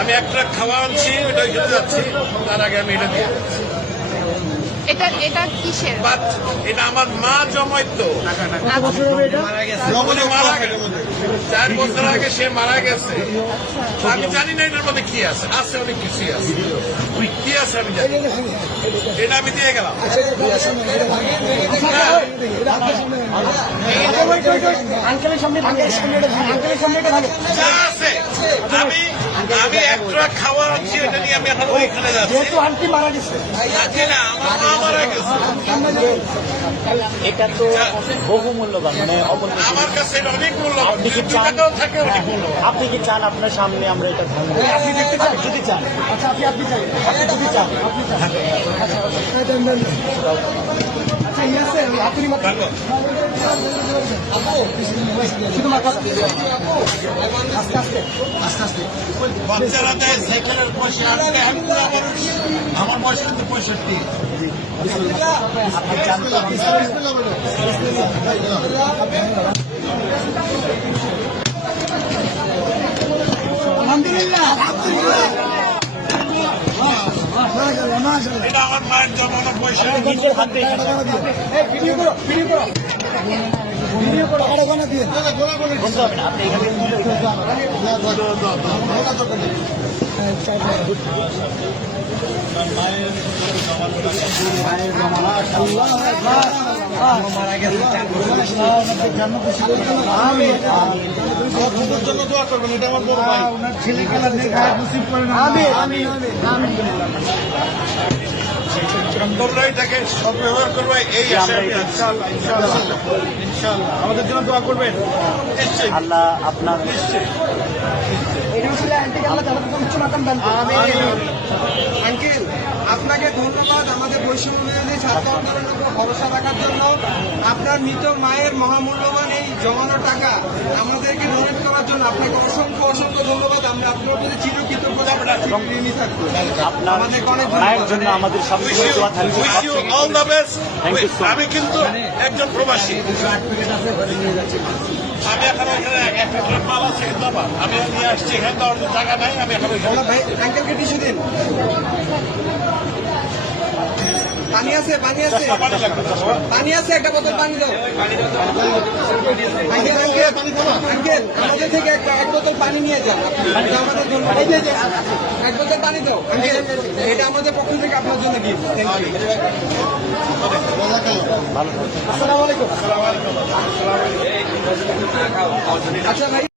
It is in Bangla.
আমি এক ট্রাক খাওয়া আনছি ওটা যাচ্ছি। তার আগে আমি এটা দিয়ে এটা এটা কিসের? এটা আমার মা জমাইতো। মারা গেছে চার বছর আগে সে মারা গেছে। আমি জানি না এটার মধ্যে কি আছে আছে অনেক কিছুই আছে। কি আছে আমি জানি এটা আমি দিয়ে গেলাম। আমি আমি এক খাওয়া আনছি এটা নিয়ে আমি এখন ওইখানে যাচ্ছি। যেহেতু আন্টি মারা গেছে। আজকে না আমার মা মারা গেছে। এটা তো বহু মূল্যবান মানে অমূল্য আমার কাছে অনেক মূল্যবান। আপনি কি চান? থাকে অনেক মূল্যবান। আপনি কি চান আপনার সামনে আমরা এটা ভাঙবো আপনি দেখতে চান যদি চান। আচ্ছা আপনি আপনি চাই আপনি যদি চান আপনি চান। আচ্ছা আচ্ছা আচ্ছা ইয়ে শুধু আস্তে আস্তে। আস্তে আস্তে। বাচ্চারা দেয় সাইকেলের পয়সা আমি আমার বয়স কিন্তু পঁয়ষট্টি। এটা আমার মায়ের জমানো পয়সা। মারা গেছে জন্য দোয়া করবেন এটা আমার বড় ভাই ওনার ছেলে খেলা দিয়ে গায়ে করে না আমি আমি আমি এটাকে সদ্ব্যবহার করবে এই আমাদের জন্য দোয়া করবেন। নিশ্চয়ই। আল্লাহ আপনার আঙ্কেল আপনাকে ধন্যবাদ আমাদের বৈষম্য বিরোধী ছাত্র আন্দোলনের উপর ভরসা রাখার জন্য। আপনার মৃত মায়ের মহামূল্যবান এই জমানো টাকা আমাদেরকে ডোনেট আপনাকে অসংখ্য অসংখ্য ধন্যবাদ। আমরা আপনার প্রতি চিরকৃতজ্ঞ. আমি কিন্তু একজন প্রবাসী। আমি এখন এখানে মাল আছে আমি নিয়ে আসছি এখানে টাকা নাই আমি এখন ভাই আঙ্কেলকে টিস্যু দিন। পানি আছে পানি আছে। পানি আছে একটা বোতল পানি দাও। আঙ্কেল আমাদের থেকে এক এক বোতল পানি নিয়ে এটা আমাদের জন্য এই যে, যে, এক বোতল পানি দাও। আঙ্কেল এটা আমাদের পক্ষ থেকে আপনার জন্য গিফট আসসালামু আলাইকুম। আচ্ছা ভাই।